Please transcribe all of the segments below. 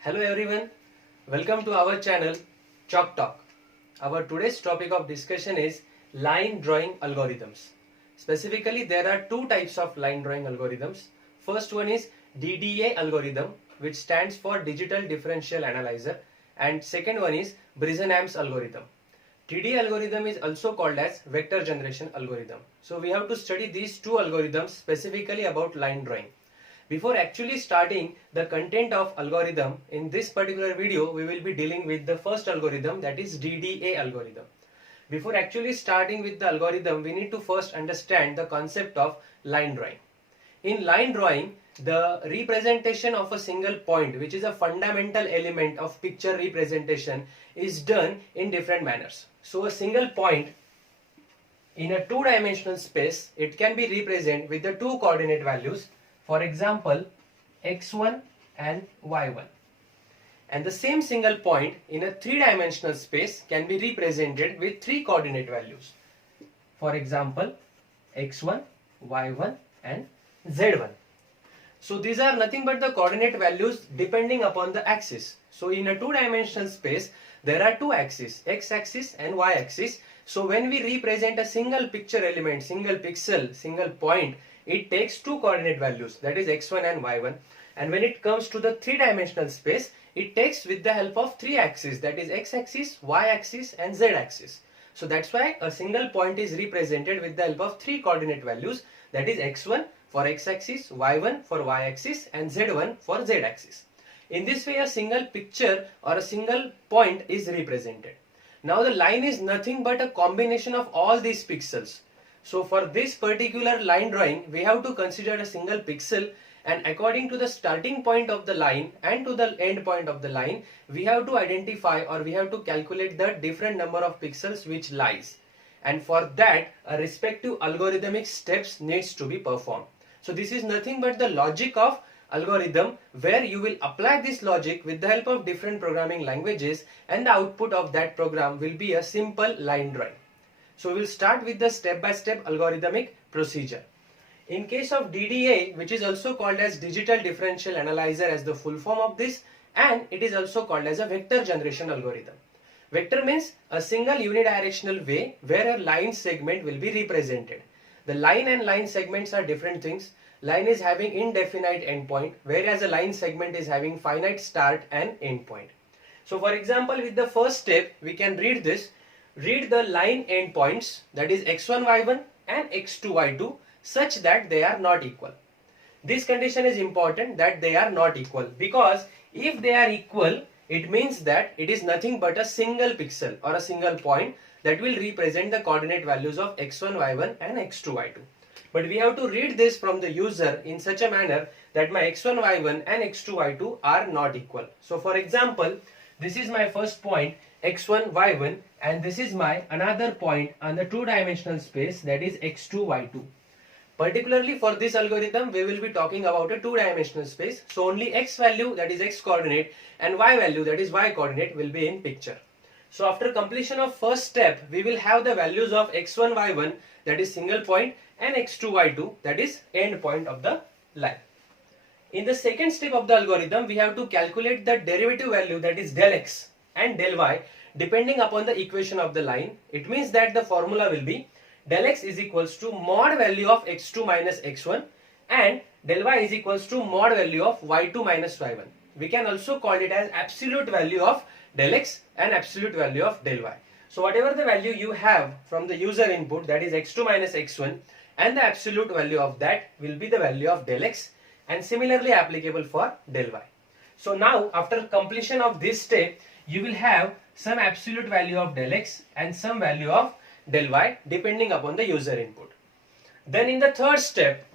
Hello everyone, welcome to our channel Chalk Talk. Our today's topic of discussion is line drawing algorithms. Specifically, there are two types of line drawing algorithms. First one is DDA algorithm, which stands for Digital Differential Analyzer, and second one is Bresenham's algorithm. DDA algorithm is also called as vector generation algorithm. So we have to study these two algorithms specifically about line drawing. Before actually starting the content of algorithm, in this particular video we will be dealing with the first algorithm, that is DDA algorithm. Before actually starting with the algorithm, we need to first understand the concept of line drawing. In line drawing, the representation of a single point, which is a fundamental element of picture representation, is done in different manners. So a single point in a two-dimensional space, it can be represented with the two coordinate values. For example, x1 and y1. And the same single point in a three-dimensional space can be represented with three coordinate values. For example, x1, y1 and z1. So these are nothing but the coordinate values depending upon the axis. So in a two-dimensional space, there are two axes, x-axis and y-axis. So when we represent a single picture element, single pixel, single point, it takes two coordinate values, that is x1 and y1. And when it comes to the three-dimensional space, it takes with the help of three axes, that is x-axis, y-axis and z-axis. So that's why a single point is represented with the help of three coordinate values, that is x1 for x-axis, y1 for y-axis and z1 for z-axis. In this way, a single picture or a single point is represented. Now the line is nothing but a combination of all these pixels. So for this particular line drawing, we have to consider a single pixel, and according to the starting point of the line and to the end point of the line, we have to identify or we have to calculate the different number of pixels which lies. And for that, a respective algorithmic steps needs to be performed. So this is nothing but the logic of algorithm, where you will apply this logic with the help of different programming languages, and the output of that program will be a simple line drawing. So we will start with the step-by-step algorithmic procedure. In case of DDA, which is also called as Digital Differential Analyzer as the full form of this, and it is also called as a vector generation algorithm. Vector means a single unidirectional way where a line segment will be represented. The line and line segments are different things. Line is having indefinite endpoint, whereas a line segment is having finite start and end point. So for example, with the first step, we can read this. Read the line endpoints, that is x1, y1 and x2, y2, such that they are not equal. This condition is important, that they are not equal, because if they are equal, it means that it is nothing but a single pixel or a single point that will represent the coordinate values of x1, y1 and x2, y2. But we have to read this from the user in such a manner that my x1, y1 and x2, y2 are not equal. So for example, this is my first point x1, y1, and this is my another point on the two-dimensional space, that is x2, y2. Particularly for this algorithm, we will be talking about a two-dimensional space. So only x value, that is x coordinate, and y value, that is y coordinate, will be in picture. So after completion of first step, we will have the values of x1, y1, that is single point, and x2, y2, that is end point of the line. In the second step of the algorithm, we have to calculate the derivative value, that is del x and del y, depending upon the equation of the line. It means that the formula will be del x is equals to mod value of x2 minus x1 and del y is equals to mod value of y2 minus y1. We can also call it as absolute value of del x and absolute value of del y. So whatever the value you have from the user input, that is x2 minus x1, and the absolute value of that will be the value of del x, and similarly applicable for del y. So now after completion of this step, you will have some absolute value of del x and some value of del y depending upon the user input. Then in the third step,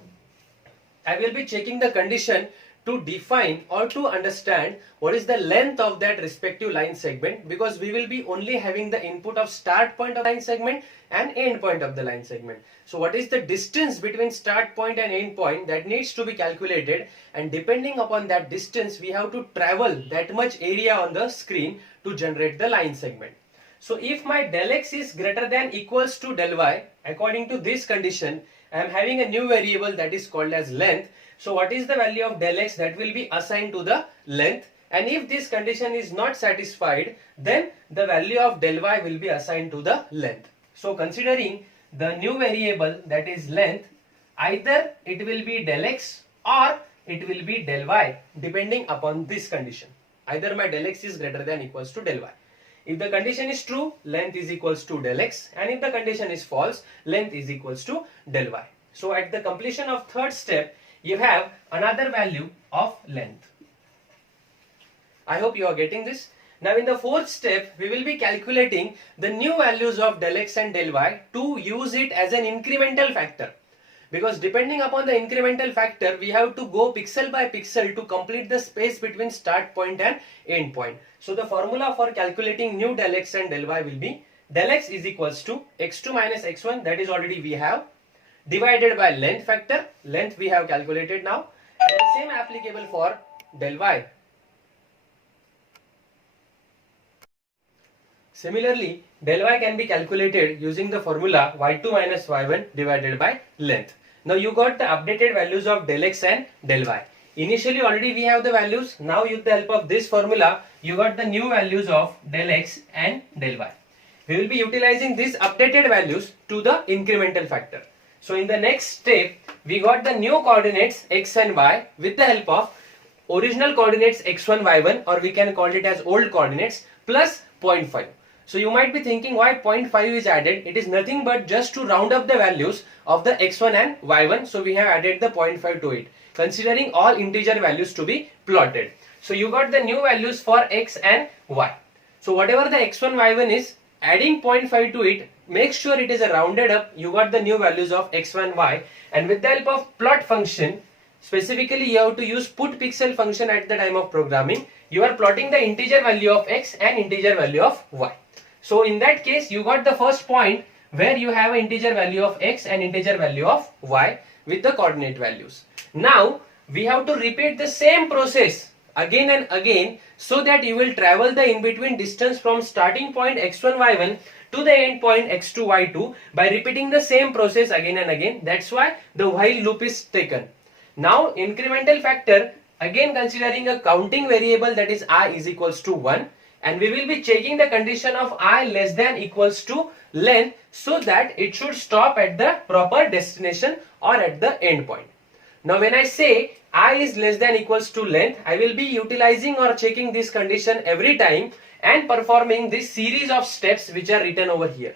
I will be checking the condition to define or to understand what is the length of that respective line segment, because we will be only having the input of start point of line segment and end point of the line segment. So what is the distance between start point and end point, that needs to be calculated, and depending upon that distance we have to travel that much area on the screen to generate the line segment. So if my del x is greater than equals to del y, according to this condition, I am having a new variable that is called as length. So what is the value of del x that will be assigned to the length? and if this condition is not satisfied, then the value of del y will be assigned to the length. So considering the new variable, that is length, either it will be del x or it will be del y, depending upon this condition. Either my del x is greater than equals to del y. If the condition is true, length is equals to del x, and if the condition is false, length is equals to del y. So at the completion of third step, you have another value of length. I hope you are getting this. Now in the fourth step, we will be calculating the new values of del x and del y to use it as an incremental factor. Because depending upon the incremental factor, we have to go pixel by pixel to complete the space between start point and end point. So the formula for calculating new del x and del y will be del x is equals to x2 minus x1, that is already we have, divided by length factor, length we have calculated now, and the same applicable for del y. Similarly, del y can be calculated using the formula y2 minus y1 divided by length. Now you got the updated values of del x and del y. Initially already we have the values. Now with the help of this formula, you got the new values of del x and del y. We will be utilizing these updated values to the incremental factor. So in the next step, we got the new coordinates x and y with the help of original coordinates x1, y1, or we can call it as old coordinates, plus 0.5. So you might be thinking why 0.5 is added. It is nothing but just to round up the values of the x1 and y1. So we have added the 0.5 to it, considering all integer values to be plotted. So you got the new values for x and y. So whatever the x1, y1 is, adding 0.5 to it, make sure it is a rounded up. You got the new values of x1, y, and with the help of plot function, specifically you have to use put pixel function at the time of programming. You are plotting the integer value of x and integer value of y. So in that case, you got the first point where you have an integer value of x and integer value of y with the coordinate values. Now we have to repeat the same process again and again, so that you will travel the in between distance from starting point x1, y1 to the end point x2, y2 by repeating the same process again and again. That's why the while loop is taken. Now incremental factor, again considering a counting variable, that is I is equals to 1, and we will be checking the condition of I less than equals to length, so that it should stop at the proper destination or at the end point. Now when I say I is less than equals to length, I will be utilizing or checking this condition every time and performing this series of steps which are written over here.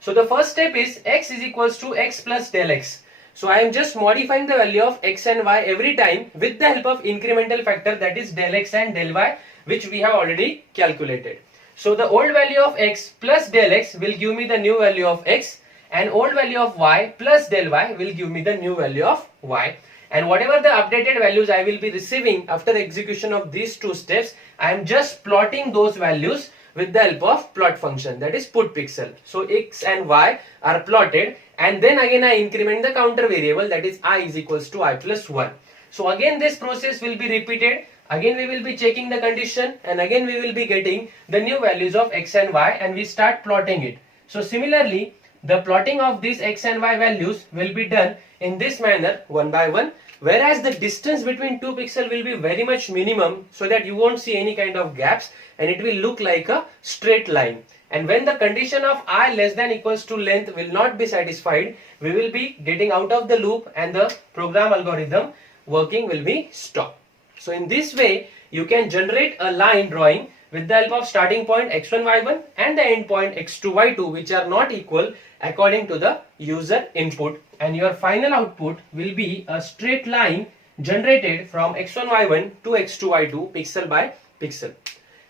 So the first step is x is equals to x plus del x. So I am just modifying the value of x and y every time with the help of incremental factor, that is del x and del y, which we have already calculated. So the old value of x plus del x will give me the new value of x, and old value of y plus del y will give me the new value of y. And whatever the updated values I will be receiving after the execution of these two steps, I am just plotting those values with the help of plot function, that is put pixel. So x and y are plotted, and then again I increment the counter variable, that is I is equals to I plus 1. So again this process will be repeated. Again we will be checking the condition, and again we will be getting the new values of x and y, and we start plotting it. So similarly, the plotting of these x and y values will be done in this manner, one by one, whereas the distance between two pixels will be very much minimum, so that you won't see any kind of gaps and it will look like a straight line. And when the condition of I less than equals to length will not be satisfied, we will be getting out of the loop and the program algorithm working will be stopped. So in this way, you can generate a line drawing with the help of starting point x1, y1 and the end point x2, y2, which are not equal according to the user input, and your final output will be a straight line generated from x1, y1 to x2, y2 pixel by pixel.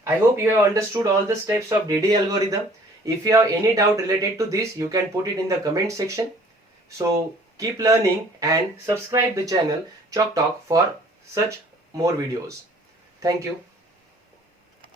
I hope you have understood all the steps of Dda algorithm. If you have any doubt related to this, you can put it in the comment section. So keep learning and subscribe the channel Chalk Talk for such more videos. Thank you.